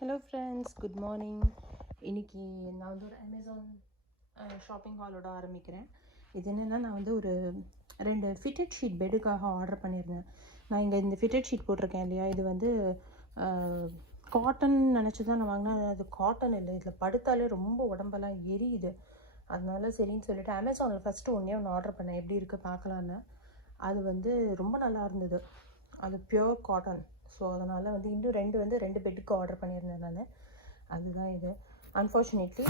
Hello friends, good morning. இன்றைக்கி நான் வந்து ஒரு அமேசான் ஷாப்பிங் ஹாலோட ஆரம்பிக்கிறேன். இது என்னென்னா, நான் வந்து ஒரு 2 ஃபிட்டட் ஷீட் பெட்டுக்காக ஆர்டர் பண்ணியிருந்தேன். நான் இங்கே இந்த ஃபிட்டட் ஷீட் போட்டிருக்கேன் இல்லையா, இது வந்து காட்டன் நினச்சி தான் நான் வாங்கினேன். அது காட்டன் இல்லை, இதில் படுத்தாலே ரொம்ப உடம்பெல்லாம் எரியுது. அதனால சரின்னு சொல்லிட்டு அமேசானில் ஃபஸ்ட்டு ஒன்று ஆர்டர் பண்ணேன், எப்படி இருக்குது பார்க்கலான்னு. அது வந்து ரொம்ப நல்லா இருந்தது. அது பியோர் காட்டன். ஸோ அதனால் வந்து இன்னும் ரெண்டு பெட்டுக்கு ஆர்டர் பண்ணியிருந்தேன் நான். அதுதான் இது. அன்ஃபார்ச்சுனேட்லி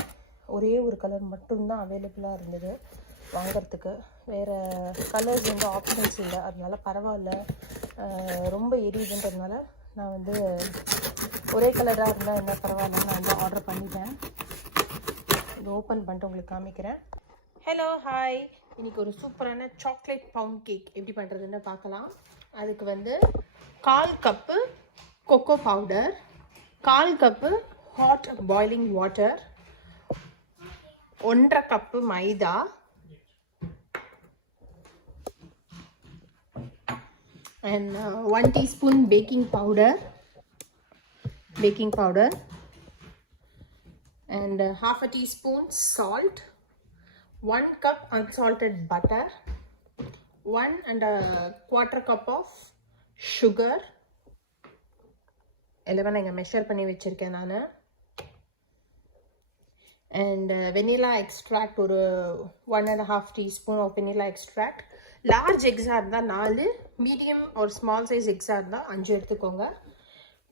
ஒரே ஒரு கலர் மட்டும்தான் அவைலபிளாக இருந்தது வாங்கிறதுக்கு. வேறு கலர்ஸ் வந்து ஆப்ஷன்ஸ் இல்லை. அதனால பரவாயில்ல, ரொம்ப எரியுதுன்றதுனால நான் வந்து ஒரே கலராக இருந்தால் என்ன பரவாயில்ல, நான் வந்து ஆர்டர் பண்ணிட்டேன். இது ஓப்பன் பண்ணிட்டு உங்களுக்கு காமிக்கிறேன். Hello, hi. இன்றைக்கி ஒரு சூப்பரான சாக்லேட் பவுண்ட் கேக் எப்படி பண்ணுறதுன்னு பார்க்கலாம். அதுக்கு வந்து 1/4 cup cocoa powder, 1/4 cup hot boiling water, 1/2 cup maida, and 1 teaspoon baking powder, and half a teaspoon salt, 1 cup unsalted butter, 1 1/4 cup of sugar. எல்லாம் நான் இங்கே மெஷர் பண்ணி வச்சுருக்கேன் நான். அண்ட் வெனிலா எக்ஸ்ட்ராக்ட் ஒரு 1.5 teaspoon of vanilla extract. Large எக்ஸாக இருந்தால் 4, medium ஒரு ஸ்மால் சைஸ் எக்ஸாக இருந்தால் 5 எடுத்துக்கோங்க.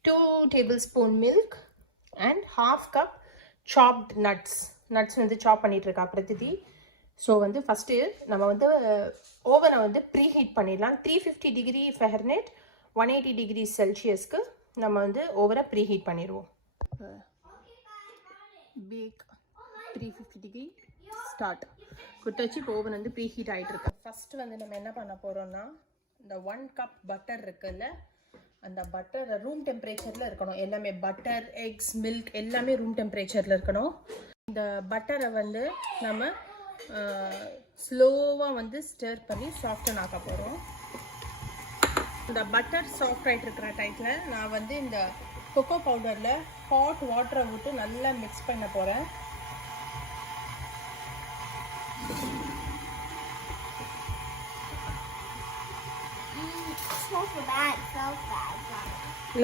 2 tablespoon milk and 1/2 cup soft nuts வந்து சாப் பண்ணிகிட்ருக்கா பிரதிதி. ஸோ வந்து ஃபஸ்ட்டு நம்ம வந்து ஓவனை வந்து ப்ரீஹீட் பண்ணிடலாம். 350 டிகிரி ஃபெஹர்னேட் 180 டிகிரி செல்சியஸ்க்கு நம்ம வந்து ஓவனை ப்ரீஹீட் பண்ணிடுவோம். பேக் 350 டிகிரி ஸ்டார்ட் கொடுத்தாச்சு. இப்போ ஓவன் வந்து ப்ரீஹீட் ஆகிட்டுருக்கு. ஃபஸ்ட்டு வந்து நம்ம என்ன பண்ண போகிறோம்னா, இந்த 1 கப் பட்டர் இருக்குல்ல, அந்த பட்டர் ரூம் டெம்பரேச்சரில் இருக்கணும். எல்லாமே பட்டர், எக்ஸ், மில்க் எல்லாமே ரூம் டெம்பரேச்சரில் இருக்கணும். இந்த பட்டரை வந்து நம்ம ஸ்லோவாக வந்து ஸ்டர் பண்ணி சாஃப்டன் ஆக்க போகிறோம். இந்த பட்டர் சாஃப்ட் ஆகிட்டு இருக்கிற டைத்தில் நான் வந்து இந்த கொக்கோ பவுடரில் ஹாட் வாட்டரை விட்டு நல்லா மிக்ஸ் பண்ண போகிறேன்.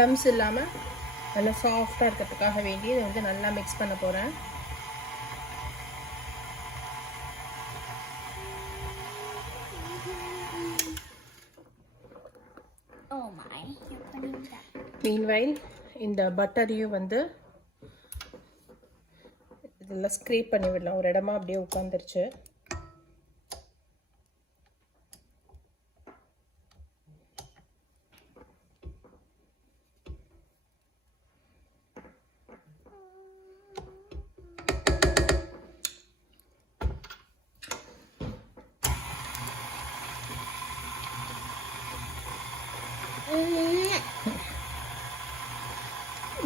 லம்ஸ் இல்லாமல் நல்லா சாஃப்டாக இருக்கிறதுக்காக வேண்டி இதை வந்து நல்லா மிக்ஸ் பண்ண போகிறேன். மீன்வைல் இந்த பட்டரையும் வந்து இதெல்லாம் ஸ்க்ரேப் பண்ணி விடலாம். ஒரு இடமா அப்படியே உட்காந்துருச்சு.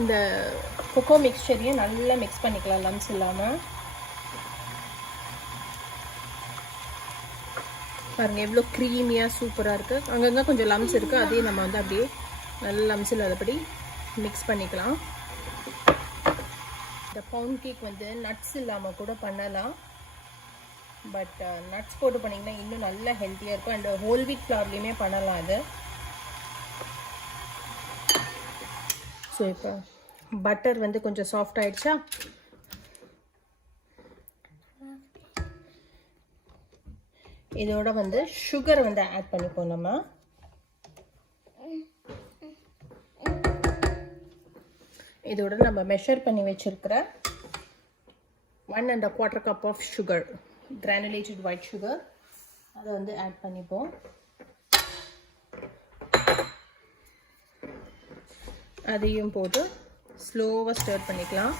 இந்த கொக்கோ மிக்சரையும் நல்லா மிக்ஸ் பண்ணிக்கலாம் லம்ஸ் இல்லாமல். பாருங்கள் எவ்வளோ க்ரீமியாக சூப்பராக இருக்குது. அங்கங்கே கொஞ்சம் லம்ஸ் இருக்குது, அதையும் நம்ம வந்து அப்படியே நல்ல லம்ஸ் இல்லாதபடி மிக்ஸ் பண்ணிக்கலாம். இந்த பவுண்ட் கேக் வந்து நட்ஸ் இல்லாமல் கூட பண்ணலாம். பட் நட்ஸ் போட்டு பண்ணிங்கன்னா இன்னும் நல்லா ஹெல்த்தியாக இருக்கும். அண்ட் ஹோல் வீட் ஃப்ளவர்லேயுமே பண்ணலாம் அது. ஸோ இப்போ பட்டர் வந்து கொஞ்சம் சாஃப்ட் ஆகிடுச்சா, இதோட வந்து சுகரை வந்து ஆட் பண்ணிப்போம் நம்ம. இதோட நம்ம மெஷர் பண்ணி வச்சிருக்கிற 1 1/4 cup of sugar, granulated white sugar, அதை வந்து ஆட் பண்ணிப்போம். அதையும் போட்டு ஸ்லோவாக ஸ்டர் பண்ணிக்கலாம்.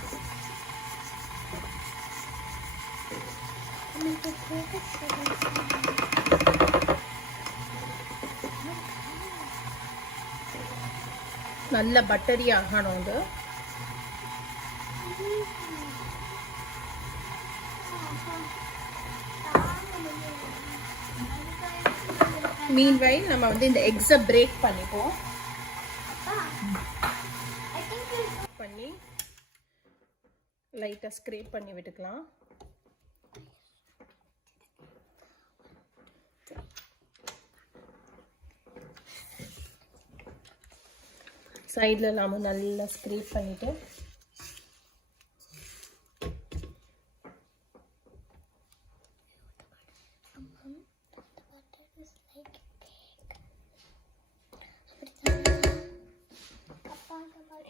நல்ல பட்டரி ஆகணும் அது. மீன்வைல் நம்ம வந்து இந்த எக்ஸை பிரேக் பண்ணிப்போம். பண்ணி லைட்டாக ஸ்க்ரேப் பண்ணி விட்டுக்கலாம். சைடில் இல்லாமல் நல்லா ஸ்க்ரேப் பண்ணிவிட்டு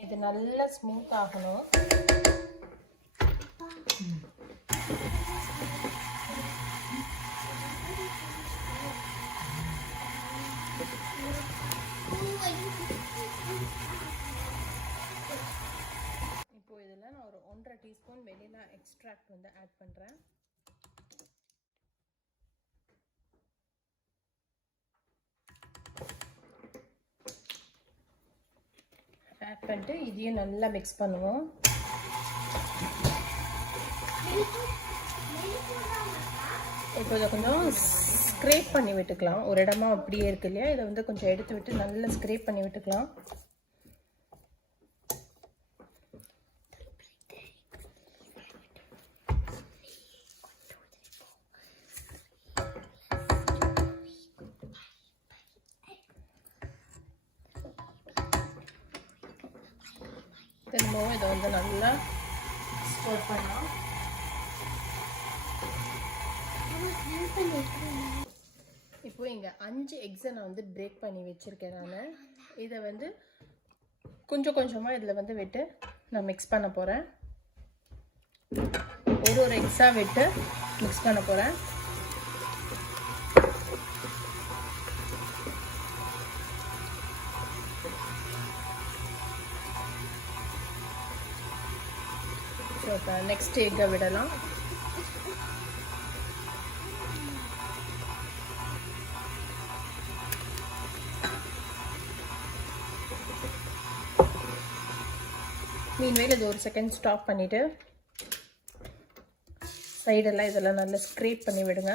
இது நல்லா ஸ்மூத் ஆகணும். இப்போ இதில் நான் ஒரு 1.5 டீஸ்பூன் வெனிலா எக்ஸ்ட்ராக்ட் வந்து ஆட் பண்ணுறேன். ஆட் பண்ணிட்டு இதையும் நல்லா மிக்ஸ் பண்ணுவோம். இப்போ இதை கொஞ்சம் ஸ்க்ரேப் பண்ணி விட்டுக்கலாம். ஒரு இடமா அப்படியே இருக்கு இல்லையா, இதை வந்து கொஞ்சம் எடுத்து விட்டு நல்லா ஸ்க்ரேப் பண்ணி விட்டுக்கலாம். திரும்பவும் இதை வந்து நல்லா ஸ்டோர் பண்ணலாம். இப்போ இங்கே 5 எக்ஸை நான் வந்து பிரேக் பண்ணி வச்சுருக்கேன். நான் இதை வந்து கொஞ்சம் கொஞ்சமாக இதில் வந்து விட்டு நான் மிக்ஸ் பண்ண போகிறேன். ஒரு எக்ஸாக விட்டு மிக்ஸ் பண்ண போகிறேன். இப்போ நெக்ஸ்ட் எக்கை விடலாம். மீன்வேல் இது ஒரு செகண்ட் ஸ்டாப் பண்ணிவிட்டு சைடெல்லாம் இதெல்லாம் நல்லா ஸ்க்ரேப் பண்ணி விடுங்க.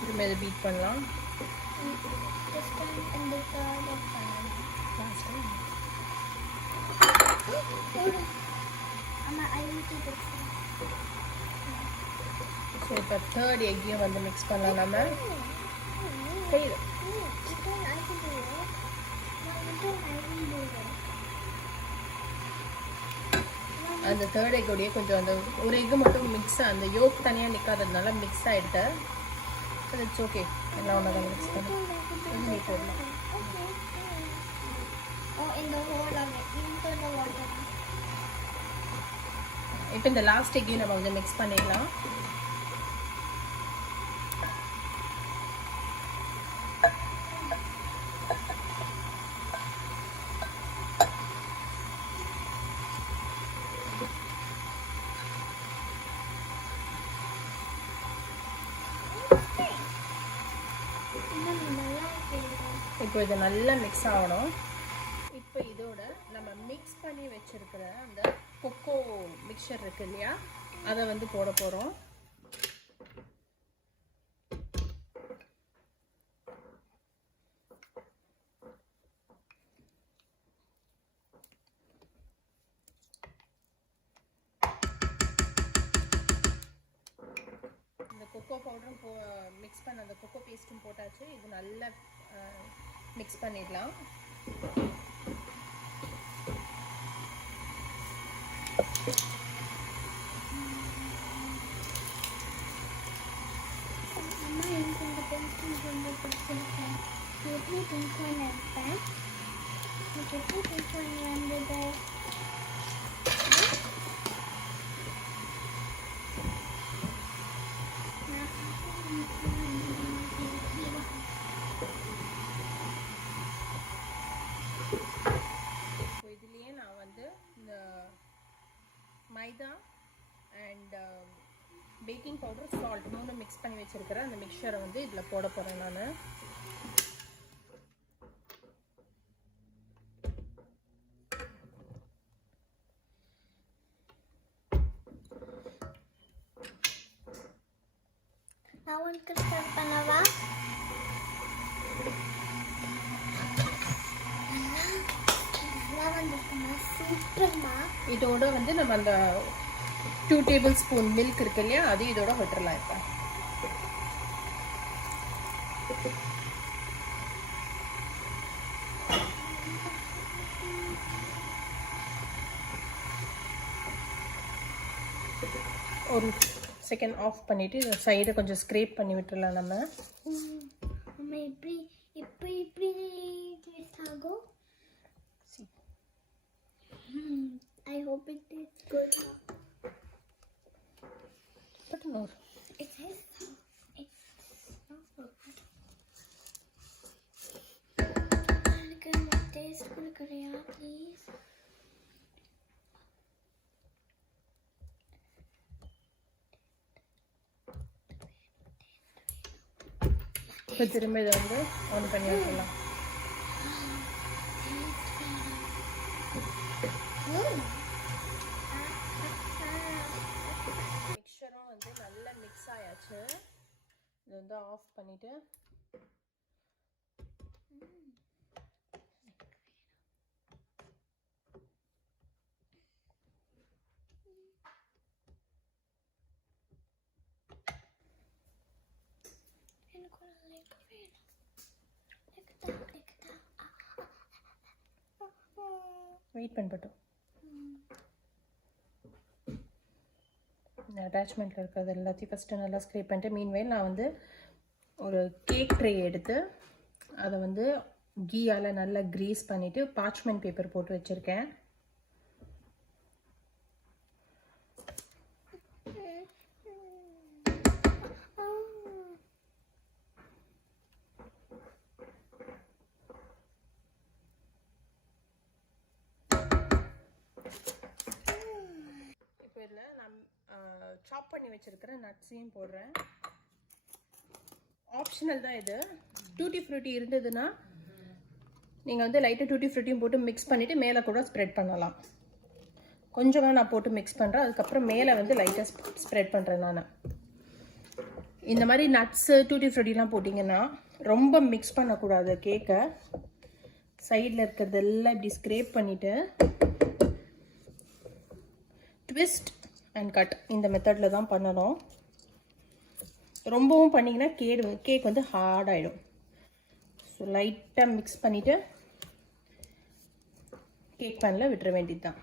திரும்ப இதை பீட் பண்ணலாம். ஸோ இப்போ தேர்ட் எக்கையும் வந்து மிக்ஸ் பண்ணலாம். நம்ம அந்த தேர்ட் எக்கோடையே கொஞ்சம் அந்த ஒரு எக்கு மட்டும் மிக்ஸ், அந்த யோக் தனியாக நிற்காததுனால மிக்ஸ் ஆகிடுது. அது இட்ஸ் ஓகே, எல்லாம் ஒன்றா தான் மிக்ஸ் பண்ணி நீ போடலாம். இப்போ இந்த லாஸ்ட் எக்கையும் நம்ம வந்து மிக்ஸ் பண்ணிடலாம். இப்போ இது நல்லா மிக்ஸ் ஆகணும். இப்போ இதோட நம்ம மிக்ஸ் பண்ணி வச்சிருக்கிற அந்த கொக்கோ மிக்சர் இருக்கு இல்லையா, அதை வந்து போட போகிறோம். இந்த கொக்கோ பவுடரும் மிக்ஸ் பண்ண அந்த கொக்கோ பேஸ்ட்டும் போட்டாச்சு. இது நல்லா மிக்ஸ் பண்ணிடலாம். இதுலயே நான் வந்து இந்த மைதா and baking powder, salt 3 mix பண்ணி வச்சிருக்கிறேன். அந்த மிக்சரை வந்து இதில் போட போகிறேன் நான். ஸ்டார்ட் பண்ணவா? சூப்பர்மா. இதோட வந்து நம்ம அந்த 2 டேபிள் ஸ்பூன் மில்க் இருக்கு இல்லையா, அது இதோட விட்டுறலாம். இப்போ ஒரு செகண்ட் ஆஃப் பண்ணிவிட்டு இந்த சைடை கொஞ்சம் ஸ்க்ரேப் பண்ணி விட்டுடலாம் நம்ம. அம்மா இப்படி இப்படி இப்படி ட்விஸ்ட் ஆகும். I hope it is good. But no. It is. It's not good. Look at my taste. Look at it, please. இப்போ திரும்ப இதை வந்து ஆன் பண்ணி வைக்கலாம். மிக்சரும் வந்து நல்லா மிக்ஸ் ஆயாச்சு. இதை வந்து ஆஃப் பண்ணிட்டு வெயிட் பண்ணட்டும். இந்த அட்டாச்மெண்ட்டில் இருக்கிறது எல்லாத்தையும் ஃபஸ்ட்டு நல்லா ஸ்க்ரேப் பண்ணிட்டு, மீன்வேல் நான் வந்து ஒரு கேக் ட்ரே எடுத்து அதை வந்து கீயால் நல்லா க்ரீஸ் பண்ணிவிட்டு பார்ச்மெண்ட் பேப்பர் போட்டு வச்சுருக்கேன். இப்போ இதில் நான் சாப் பண்ணி வச்சுருக்கிற நட்ஸையும் போடுறேன். ஆப்ஷனல் தான் இது. டூட்டி ஃப்ரூட்டி இருந்ததுன்னா நீங்கள் வந்து லைட்டாக டூட்டி ஃப்ரூட்டியும் போட்டு மிக்ஸ் பண்ணிவிட்டு மேலே கூட ஸ்ப்ரெட் பண்ணலாம். கொஞ்சமாக நான் போட்டு மிக்ஸ் பண்ணுறேன், அதுக்கப்புறம் மேலே வந்து லைட்டாக ஸ்ப்ரெட் பண்ணுறேன் நான். இந்த மாதிரி நட்ஸு டூட்டி ஃப்ரூட்டிலாம் போட்டிங்கன்னா ரொம்ப மிக்ஸ் பண்ணக்கூடாது கேக்கை. சைடில் இருக்கிறதெல்லாம் இப்படி ஸ்க்ரேப் பண்ணிவிட்டு ட்விஸ்ட் அண்ட் கட் இந்த மெத்தடில் தான் பண்ணணும். ரொம்பவும் பண்ணிங்கன்னா கேக் வந்து ஹார்டாகிடும். ஸோ லைட்டாக மிக்ஸ் பண்ணிவிட்டு கேக் பேனில் விட்டுற வேண்டியது தான்.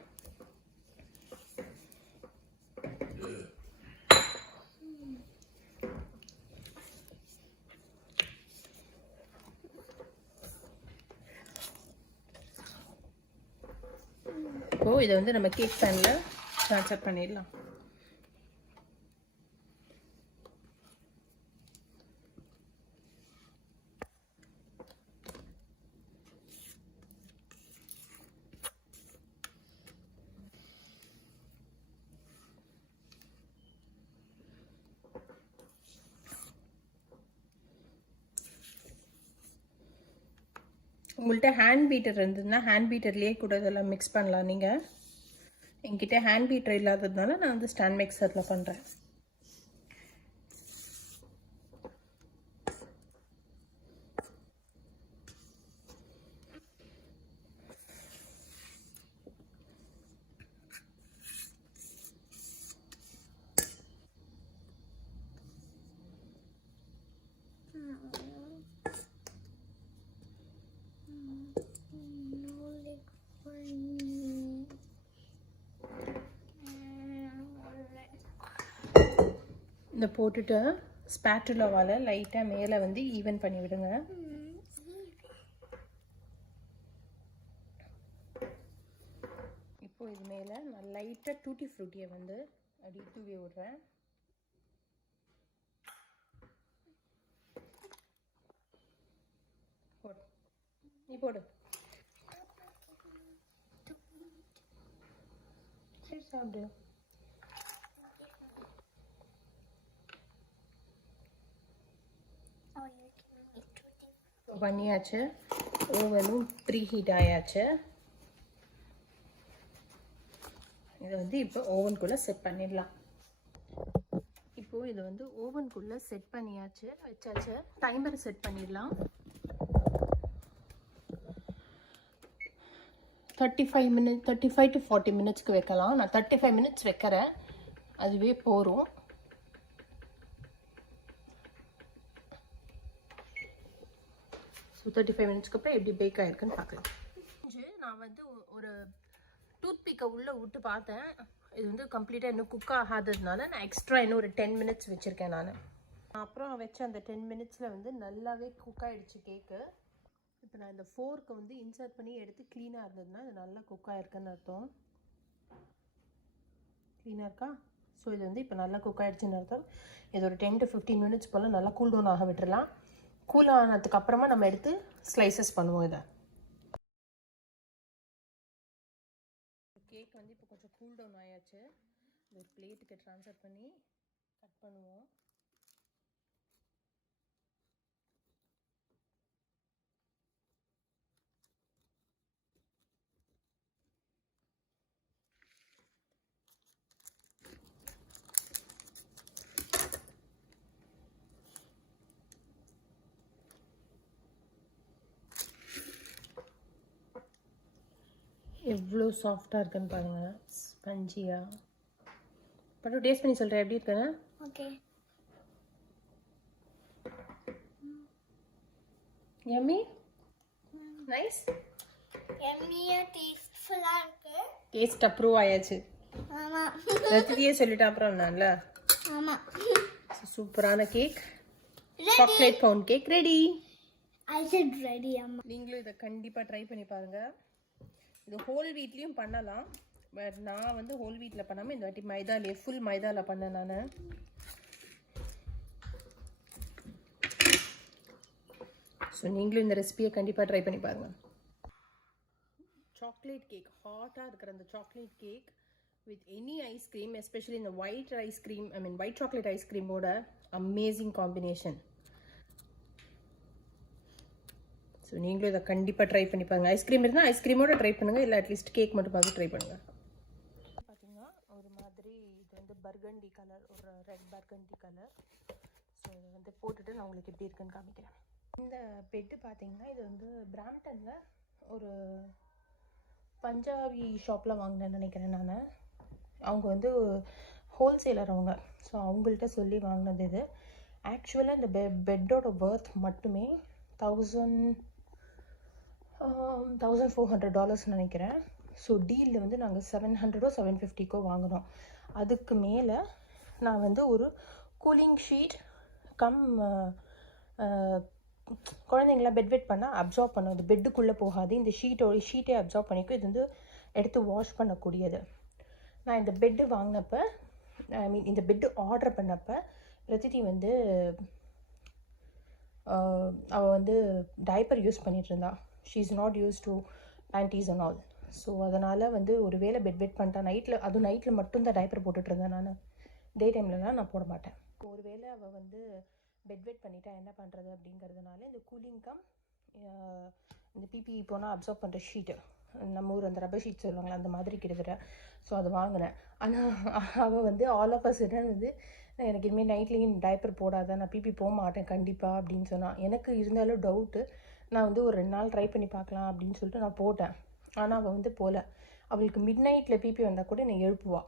இப்போது இதை வந்து நம்ம கேக் பேனில் ட்ரான்ஸ்ஃபர் பண்ணிடலாம். உங்கள்கிட்ட ஹேண்ட் பீட்டர் இருந்ததுன்னா ஹேண்ட் பீட்டர்லேயே கூட இதெல்லாம் மிக்ஸ் பண்ணலாம். நீங்கள் என்கிட்ட ஹேண்ட் பீட்டர் இல்லாததுனால நான் வந்து ஸ்டாண்ட் மிக்சரில் பண்ணுறேன். இதை போட்டுட்டு ஸ்பேட்டுலாவால் லைட்டாக மேலே வந்து ஈவன் பண்ணி விடுங்க. இப்போ இது மேலே நான் லைட்டாக டூட்டி ஃப்ரூட்டியை வந்து அப்படி தூவி விடுறேன். போடு, நீ போடு. சரி சாப்பிடு. பண்ணியாச்சு. ஓவனும் ப்ரீ ஹீட் ஆயாச்சு. இதை வந்து இப்போ ஓவனுக்குள்ளே செட் பண்ணிடலாம். இப்போது இதை வந்து ஓவனுக்குள்ளே செட் பண்ணியாச்சு, வச்சாச்சு. டைமர் செட் பண்ணிடலாம். 35 to 40 மினிட்ஸ்க்கு வைக்கலாம். நான் 35 மினிட்ஸ் வைக்கிறேன், அதுவே போகிறோம். ஸோ 35 மினிட்ஸ்க்கு அப்புறம் எப்படி பேக் ஆகிருக்குன்னு பார்க்கலாம். நான் வந்து ஒரு டூத் பிக்கை உள்ளே விட்டு பார்த்தேன். இது வந்து கம்ப்ளீட்டாக இன்னும் குக் ஆகாததுனால நான் எக்ஸ்ட்ரா இன்னும் ஒரு 10 மினிட்ஸ் வச்சுருக்கேன். நான் அப்புறம் வச்ச அந்த 10 மினிட்ஸில் வந்து நல்லாவே குக் ஆகிடுச்சு கேக்கு. இப்போ நான் இந்த ஃபோர்க்கை வந்து இன்சர்ட் பண்ணி எடுத்து க்ளீனாக இருந்ததுன்னா இது நல்லா குக் ஆகிருக்குன்னு அர்த்தம். க்ளீனாக இருக்கா? ஸோ இது வந்து இப்போ நல்லா குக் ஆகிடுச்சுன்னு அர்த்தம். இது ஒரு 10 to 15 மினிட்ஸ் போல் நல்லா கூல் டவுன் ஆக விட்டுடலாம். கூல் ஆனதுக்கு அப்புறமா நம்ம எடுத்து ஸ்லைசஸ் பண்ணுவோம். இதை கேக் வந்து இப்போ கொஞ்சம் கூல் டவுன் ஆயாச்சு. ஒரு பிளேட்டுக்கு ட்ரான்ஸ்ஃபர் பண்ணி கட் பண்ணுவோம். எவ்வளோ சாஃப்டாக இருக்குன்னு பாருங்கள், ஸ்பஞ்சியாக. பட் டேஸ்ட் பண்ணி சொல்கிறேன் எப்படி இருக்குன்னு. ஓகே. யம்மி, நைஸ், யம்மியா டேஸ்ட்ஃபுல்லா இருக்கு. டேஸ்ட் அப்ரூவ் ஆயாச்சு. ஆமா, ரத்தியே சொல்லிட்டேன் அப்புறம் நான்ல. ஆமா. சூப்பரான cake, chocolate pound cake ready. I said ready அம்மா. நீங்களும் இதை கண்டிப்பாக ட்ரை பண்ணி பாருங்கள். இது ஹோல் வீட்லேயும் பண்ணலாம், பட் நான் வந்து ஹோல் வீட்டில் பண்ணாமல் இந்த வாட்டி மைதாலே ஃபுல் மைதாவில் பண்ணேன் நான். ஸோ நீங்களும் இந்த ரெசிபியை கண்டிப்பாக ட்ரை பண்ணி பாருங்கள். சாக்லேட் கேக், ஹாட்டாக இருக்கிற அந்த chocolate cake with any ice cream, especially இந்த ஒயிட் ஐஸ்கிரீம், ஒயிட் சாக்லேட் ஐஸ்கிரீமோட அமேசிங் காம்பினேஷன். ஸோ நீங்களும் இதை கண்டிப்பாக ட்ரை பண்ணி பாருங்கள். ஐஸ்கிரீம் இருந்தால் ஐஸ்கிரீமோட ட்ரை பண்ணுங்கள், இல்லை அட்லீஸ்ட் கேக் மட்டும் பார்த்து ட்ரை பண்ணுங்கள். பார்த்தீங்கன்னா ஒரு மாதிரி இது வந்து பர்கண்டி கலர், ஒரு ரெட் பர்கண்டி கலர். ஸோ இதை வந்து போட்டுட்டு நான் உங்களுக்கு எப்படி இருக்குன்னு காமிக்கிறேன். இந்த பெட்டு பார்த்தீங்கன்னா இது வந்து பிராம்டனில் ஒரு பஞ்சாபி ஷாப்பில் வாங்கினேன்னு நினைக்கிறேன் நான். அவங்க வந்து ஹோல்சேலர் அவங்க. ஸோ அவங்கள்ட்ட சொல்லி வாங்கினது இது. ஆக்சுவலாக இந்த பெட்டோட ஒர்த் மட்டுமே $1,400 நினைக்கிறேன். ஸோ டீலில் வந்து நாங்கள் $700 or $750 வாங்கினோம். அதுக்கு மேலே நான் வந்து ஒரு கூலிங் ஷீட் கம் குழந்தைங்களாம் பெட் வெட் பண்ணால் அப்சார்ப் பண்ணும். அது பெட்டுக்குள்ளே போகாது, இந்த ஷீட்டே அப்சார்ப் பண்ணிக்கும். இது வந்து எடுத்து வாஷ் பண்ணக்கூடியது. நான் இந்த பெட்டு வாங்கினப்போ, இந்த பெட்டு ஆர்டர் பண்ணப்போ பிரதிதி வந்து அவள் வந்து டைப்பர் யூஸ் பண்ணிகிட்டு இருந்தாள். She is not use to panties and all. So அதனால் வந்து ஒரு வேளை பெட் வெட் பண்ணிட்டேன் நைட்டில். அதுவும் நைட்டில் மட்டும்தான் டைப்பர் போட்டுட்ருந்தேன் நான். டே டைம்லலாம் நான் போட மாட்டேன். ஒரு வேளை அவள் வந்து பெட் வெட் பண்ணிட்டா என்ன பண்ணுறது அப்படிங்கிறதுனால இந்த கூலிங் கம் இந்த பிபி போனால் அப்சர்வ் பண்ணுற ஷீட்டு, நம்ம ஊர் அந்த ரப்பர் ஷீட் சொல்லுவாங்களே அந்த மாதிரி கிட்டத்தட்ட. ஸோ அது வாங்கினேன். ஆனால் அவள் வந்து ஆல் ஆஃப் அ சடன் வந்து எனக்கு இனிமேல் நைட்லேயும் டைப்பர் போடாத, நான் பிபி போக மாட்டேன் கண்டிப்பாக அப்படின்னு சொன்னான். எனக்கு இருந்தாலும் டவுட்டு. நான் வந்து ஒரு 2 நாள் ட்ரை பண்ணி பார்க்கலாம் அப்படின்னு சொல்லிட்டு நான் போட்டேன். ஆனால் அவள் வந்து போகல. அவளுக்கு மிட் நைட்டில் பிபி வந்தால் கூட என்னை எழுப்புவாள்.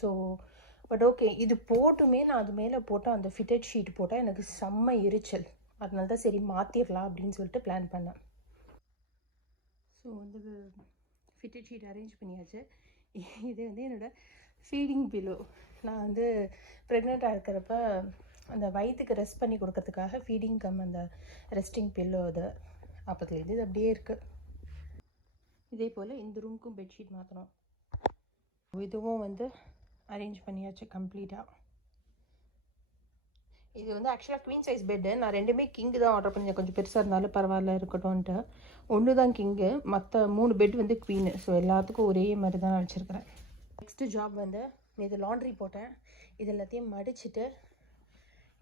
ஸோ பட் ஓகே, இது போட்டுமே நான் அது மேலே போட்டால் அந்த ஃபிட்டட் ஷீட் போட்டால் எனக்கு செம்ம எரிச்சல். அதனால தான் சரி மாற்றிடலாம் அப்படின்னு சொல்லிட்டு பிளான் பண்ணேன். ஸோ வந்து ஃபிட்டட் ஷீட் அரேஞ்ச் பண்ணியாச்சு. இது வந்து என்னோடய ஃபீடிங் பில்லோ. நான் வந்து ப்ரெக்னெண்ட்டாக இருக்கிறப்ப அந்த வயிற்றுக்கு ரெஸ்ட் பண்ணி கொடுக்கறதுக்காக ஃபீடிங் கம் அந்த ரெஸ்டிங் பில்லோ அது அப்போதுலேருந்து இது அப்படியே இருக்குது. இதே போல் இந்த ரூமுக்கும் பெட்ஷீட் மாற்றணும். இதுவும் வந்து அரேஞ்ச் பண்ணியாச்சு கம்ப்ளீட்டாக. இது வந்து ஆக்சுவலாக குவீன் சைஸ் பெட்டு. நான் 2மே கிங்கு தான் ஆர்டர் பண்ணேன். கொஞ்சம் பெருசாக இருந்தாலும் பரவாயில்ல இருக்கட்டும்ன்ட்டு. 1 தான் கிங்கு, மற்ற 3 பெட் வந்து குவீனு. ஸோ எல்லாத்துக்கும் ஒரே மாதிரி தான் வச்சுருக்கிறேன். நெக்ஸ்ட்டு ஜாப் வந்து இது லாண்ட்ரி போட்டேன். இது எல்லாத்தையும் மடிச்சுட்டு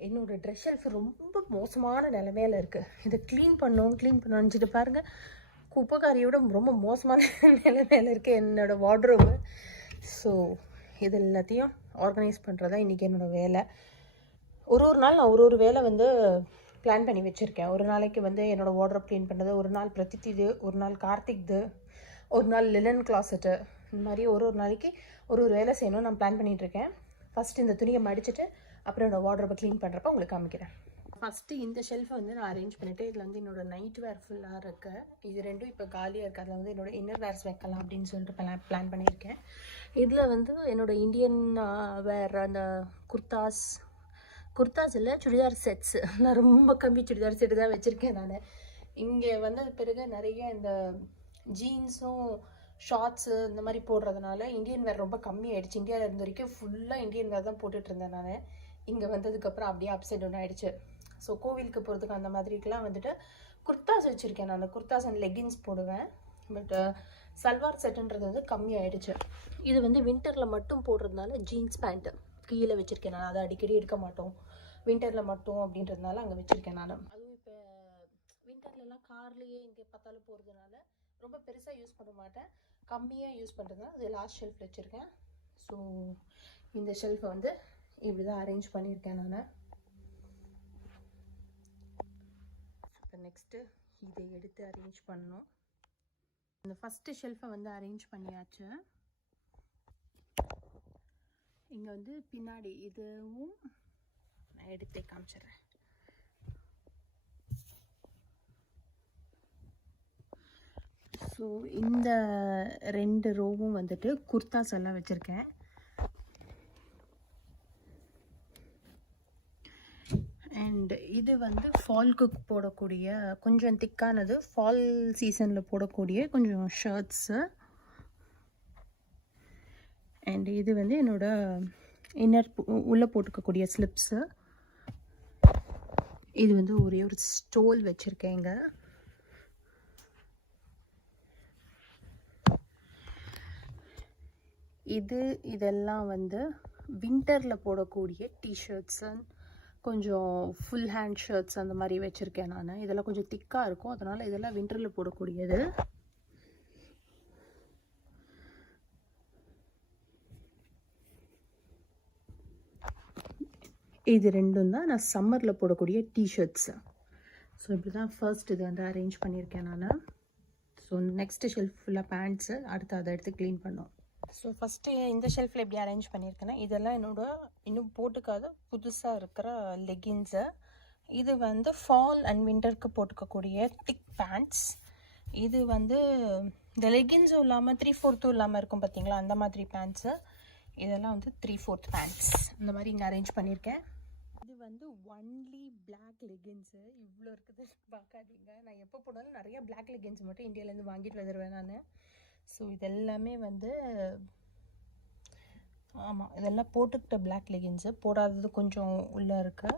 என்னோடய ட்ரெஸ் ஷெல்ஃப் ரொம்ப மோசமான நிலமையில் இருக்குது. இதை க்ளீன் பண்ணணும்னு பாருங்கள், குப்பைக்காரியோட ரொம்ப மோசமான நிலைமையில் இருக்குது என்னோடய வார்ட்ரோபு. ஸோ இது எல்லாத்தையும் ஆர்கனைஸ் பண்ணுறது தான் இன்றைக்கி என்னோடய வேலை. ஒரு நாள் நான் ஒரு வேலை வந்து பிளான் பண்ணி வச்சுருக்கேன். ஒரு நாளைக்கு வந்து என்னோடய வார்ட்ரோப் க்ளீன் பண்ணுறது, ஒரு நாள் பிரதித்திது, ஒரு நாள் கார்த்திக்து, ஒரு நாள் லினன் கிளாசெட்டு, இந்த மாதிரி ஒரு நாளைக்கு ஒரு வேலை செய்யணும்னு நான் பிளான் பண்ணிகிட்ருக்கேன். ஃபஸ்ட்டு இந்த துணியை மடிச்சுட்டு அப்புறம் என்னோடய வார்ட்ரோப்பை க்ளீன் பண்ணுறப்ப உங்களுக்கு காமிக்கிறேன். ஃபஸ்ட்டு இந்த ஷெல்ஃபை வந்து நான் அரேஞ்ச் பண்ணிவிட்டு இதில் வந்து என்னோடய நைட் வேர் ஃபுல்லாக இருக்குது. இது ரெண்டும் இப்போ காலியாக இருக்குது. அதில் வந்து என்னோடய இன்னர் வேர்ஸ் வைக்கலாம் அப்படின்னு சொல்லிட்டு பிளான் பண்ணியிருக்கேன். இதில் வந்து என்னோடய இந்தியன் வேர் அந்த குர்தாஸ் இல்லை, சுடிதார் செட்ஸு. நான் ரொம்ப கம்மி சுடிதார் செட்டு தான் வச்சுருக்கேன் நான். இங்கே வந்தது பிறகு நிறைய இந்த ஜீன்ஸும் ஷார்ட்ஸு இந்த மாதிரி போடுறதுனால இந்தியன் வேர் ரொம்ப கம்மியாகிடுச்சு. இந்தியாவில் இருந்த வரைக்கும் ஃபுல்லாக இந்தியன் வேர் தான் போட்டுட்ருந்தேன் நான். இங்கே வந்ததுக்கப்புறம் அப்படியே அப்சைட் டவுன் ஆகிடுச்சு. ஸோ கோவிலுக்கு போகிறதுக்கு அந்த மாதிரிக்கெலாம் வந்துட்டு குர்தாஸ் வச்சுருக்கேன் நான். குர்தாஸ் அண்ட் லெகின்ஸ் போடுவேன். பட் சல்வார் செட்டுன்றது வந்து கம்மியாகிடுச்சு. இது வந்து வின்டரில் மட்டும் போடுறதுனால ஜீன்ஸ் பேண்ட்டு கீழே வச்சுருக்கேன் நான். அதை அடிக்கடி எடுக்க மாட்டோம், வின்டரில் மட்டும் அப்படின்றதுனால அங்கே வச்சுருக்கேன் நான். அதுவும் இப்போ வின்டர்லலாம் கார்லேயே எங்கே பார்த்தாலும் போகிறதுனால ரொம்ப பெருசாக யூஸ் பண்ண மாட்டேன், கம்மியாக யூஸ் பண்ணுறதுனால அது லாஸ்ட் ஷெல்ஃப் வச்சுருக்கேன். ஸோ இந்த ஷெல்ஃபை வந்து இப்படி தான் அரேஞ்ச் பண்ணியிருக்கேன் நான். இப்போ நெக்ஸ்ட்டு இதை எடுத்து அரேஞ்ச் பண்ணணும். இந்த ஃபஸ்ட்டு ஷெல்ஃபை வந்து அரேஞ்ச் பண்ணியாச்சு. இங்கே வந்து பின்னாடி இதுவும் நான் எடுத்து காமிச்சிடுறேன். ஸோ இந்த 2 ரோவும் வந்துட்டு குர்தாஸ் எல்லாம் வச்சுருக்கேன். அண்ட் இது வந்து ஃபால்க்கு போடக்கூடிய கொஞ்சம் திக்கானது, ஃபால் சீசனில் போடக்கூடிய கொஞ்சம் ஷர்ட்ஸு. அண்ட் இது வந்து என்னோடய இன்னர் உள்ளே போட்டுக்கக்கூடிய ஸ்லிப்ஸு. இது வந்து ஒரே ஒரு ஸ்டோல் வச்சுருக்கேங்க. இதெல்லாம் வந்து வின்டரில் போடக்கூடிய டிஷர்ட்ஸு, கொஞ்சம் ஃபுல் ஹேண்ட் ஷர்ட்ஸ் அந்த மாதிரி வச்சுருக்கேன் நான். இதெல்லாம் கொஞ்சம் திக்காக இருக்கும், அதனால் இதெல்லாம் வின்டரில் போடக்கூடியது. இது ரெண்டும் தான் நான் சம்மரில் போடக்கூடிய டிஷர்ட்ஸு. ஸோ இப்படி தான் ஃபர்ஸ்ட் இது வந்து அரேஞ்ச் பண்ணியிருக்கேன் நான். ஸோ நெக்ஸ்ட்டு ஷெல்ஃப் ஃபுல்லாக பேண்ட்ஸு, அடுத்து அதை எடுத்து க்ளீன் பண்ணோம். ஸோ ஃபஸ்ட்டு இந்த ஷெல்ஃபில் எப்படி அரேஞ்ச் பண்ணியிருக்கேன்னா, இதெல்லாம் இன்னும் போட்டுக்காத புதுசாக இருக்கிற லெகின்ஸு. இது வந்து ஃபால் அண்ட் வின்டருக்கு போட்டுக்கக்கூடிய திக் பேண்ட்ஸ். இது வந்து இந்த லெகின்ஸும் இல்லாமல் 3/4 இல்லாமல் இருக்கும் பார்த்தீங்களா, அந்த மாதிரி பேண்ட்ஸு. இதெல்லாம் வந்து 3/4 பேண்ட்ஸ் இந்த மாதிரி இங்கே அரேஞ்ச் பண்ணியிருக்கேன். இது வந்து ஒன்லி பிளாக் லெகின்ஸு. இவ்வளோ இருக்குது பார்க்காதீங்க. நான் எப்போ போனாலும் நிறைய பிளாக் லெகின்ஸ் மட்டும் இந்தியாவிலேருந்து வாங்கிட்டு வந்துடுவேன் நான். ஸோ இதெல்லாமே வந்து ஆமாம், இதெல்லாம் போட்டுக்கிட்ட பிளாக் லெகின்ஸு, போடாதது கொஞ்சம் உள்ளே இருக்குது.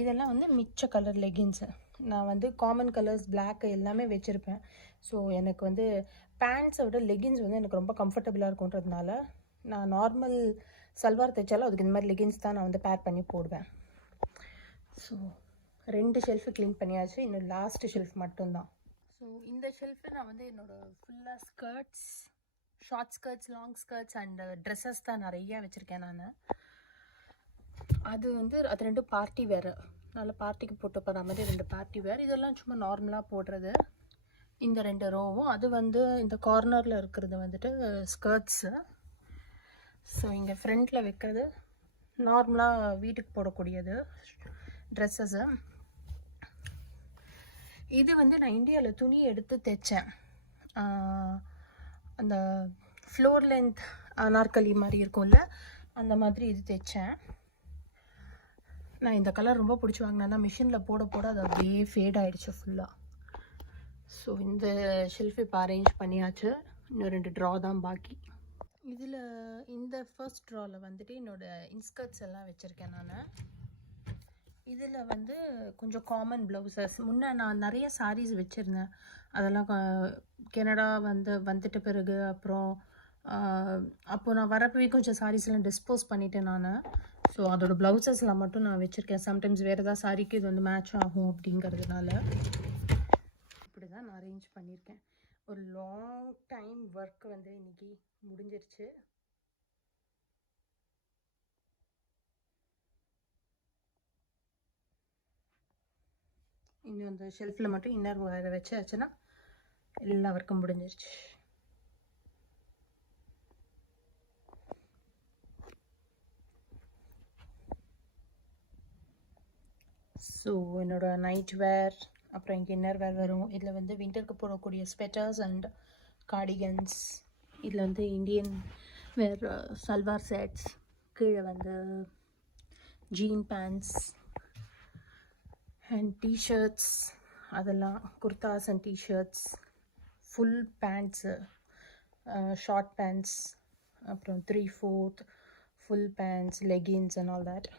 இதெல்லாம் வந்து மிச்ச கலர் லெகின்ஸு. நான் வந்து காமன் கலர்ஸ் பிளாக் எல்லாமே வச்சுருப்பேன். ஸோ எனக்கு வந்து பேண்ட்ஸை விட லெகின்ஸ் வந்து எனக்கு ரொம்ப கம்ஃபர்டபுளாக இருக்குன்றதுனால நான் நார்மல் சல்வார் தைச்சாலும் அதுக்கு இந்த மாதிரி லெகின்ஸ் தான் நான் வந்து பேர் பண்ணி போடுவேன். ஸோ 2 ஷெல்ஃபு க்ளீன் பண்ணியாச்சு, இன்னும் லாஸ்ட்டு ஷெல்ஃப் மட்டும்தான். ஸோ இந்த ஷெல்ஃபில் நான் வந்து என்னோடய ஃபுல்லாக skirts, short skirts, long skirts and dresses தான் நிறையா வச்சுருக்கேன் நான். அது வந்து அது 2 பார்ட்டி வேறு, நல்ல பார்ட்டிக்கு போட்டு போகிற மாதிரி 2 பார்ட்டி வேர். இதெல்லாம் சும்மா நார்மலாக போடுறது. இந்த 2 ரோவும் அது வந்து இந்த கார்னரில் இருக்கிறது வந்துட்டு ஸ்கர்ட்ஸு. ஸோ இங்கே ஃப்ரண்ட்டில் வைக்கிறது நார்மலாக வீட்டுக்கு போடக்கூடியது ட்ரெஸ்ஸஸ்ஸு. இது வந்து நான் இந்தியாவில் துணி எடுத்து தைச்சேன். அந்த ஃப்ளோர் லென்த் அனார்கலி மாதிரி இருக்கும்ல, அந்த மாதிரி இது தைச்சேன் நான். இந்த கலர் ரொம்ப பிடிச்சி வாங்கினேன்னா மிஷினில் போட போட அது அப்படியே ஃபேட் ஆகிடுச்சு ஃபுல்லாக. ஸோ இந்த ஷெல்ஃப் இப்போ அரேஞ்ச் பண்ணியாச்சு. இன்னும் 2 ட்ரா தான் பாக்கி. இதில் இந்த ஃபர்ஸ்ட் ட்ராவில் வந்துட்டு என்னோடய இன்ஸ்கர்ட்ஸ் எல்லாம் வச்சுருக்கேன் நான். இதில் வந்து கொஞ்சம் காமன் ப்ளவுசஸ். முன்னே நான் நிறைய சாரீஸ் வச்சுருந்தேன், அதெல்லாம் கனடா வந்துட்ட பிறகு அப்புறம் அப்போது நான் வரப்பவே கொஞ்சம் சாரீஸ்லாம் டிஸ்போஸ் பண்ணிட்டேன் நான். ஸோ அதோட ப்ளவுசஸ்லாம் மட்டும் நான் வச்சுருக்கேன். சம்டைம்ஸ் வேறு ஏதாவது சாரீக்கு இது வந்து மேட்ச் ஆகும் அப்படிங்கிறதுனால இப்படி தான் நான் அரேஞ்ச் பண்ணியிருக்கேன். ஒரு லாங் டைம் ஒர்க் வந்து இன்றைக்கி முடிஞ்சிருச்சு. இன்னும் அந்த ஷெல்ஃபில் மட்டும் இன்னர் வேறு வச்சாச்சுன்னா எல்லா ஒர்க்கும் முடிஞ்சிருச்சு. ஸோ என்னோடய நைட் வேர், அப்புறம் இங்கே இன்னர் வேர் வரும். இதில் வந்து விண்டருக்கு போடக்கூடிய ஸ்வெட்டர்ஸ் அண்ட் கார்டிகன்ஸ். இதில் வந்து இந்தியன் வேர் சல்வார் செட்ஸ், கீழே வந்து ஜீன் பேண்ட்ஸ் அண்ட் டிஷர்ட்ஸ், அதெல்லாம் kurtas and T-shirts, full pants, short pants, அப்புறம் 3/4 full pants, leggings and all that.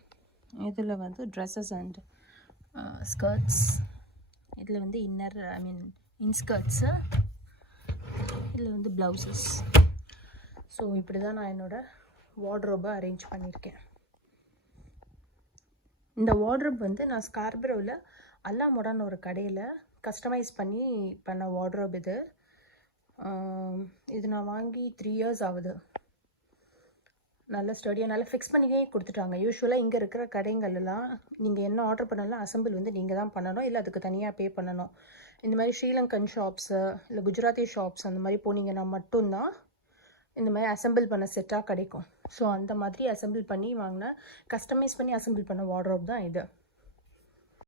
இதில் வந்து ட்ரெஸ்ஸஸ் அண்ட் ஸ்கர்ட்ஸ். இதில் வந்து இன்னர் இன்ஸ்கர்ட்ஸு, இதில் வந்து ப்ளவுசஸ். ஸோ இப்படி தான் நான் என்னோடய வார்ட்ரோபை அரேஞ்ச் பண்ணியிருக்கேன். இந்த வார்ட்ரோப் வந்து நான் ஸ்கார்பரோவில் அல்லாமோடான்னு ஒரு கடையில் கஸ்டமைஸ் பண்ண வார்ட்ரோப் இது. இது நான் வாங்கி 3 years ஆகுது. நல்ல ஸ்டடியாக நல்லா ஃபிக்ஸ் பண்ணியே கொடுத்துட்டாங்க. யூஸ்வலாக இங்கே இருக்கிற கடைங்களெல்லாம் நீங்கள் என்ன ஆர்டர் பண்ணாலும் அசம்பிள் வந்து நீங்கள் தான் பண்ணணும், இல்லை அதுக்கு தனியாக பே பண்ணணும். இந்த மாதிரி ஸ்ரீலங்கன் ஷாப்ஸு இல்லை குஜராத்தி ஷாப்ஸ் அந்த மாதிரி போனீங்கன்னா மட்டும்தான் இந்த மாதிரி அசம்பிள் பண்ண செட்டாக கிடைக்கும். ஸோ அந்த மாதிரி அசம்பிள் பண்ணி வாங்கின, கஸ்டமைஸ் பண்ணி அசம்பிள் பண்ண வார்ட்ரோப் தான் இது.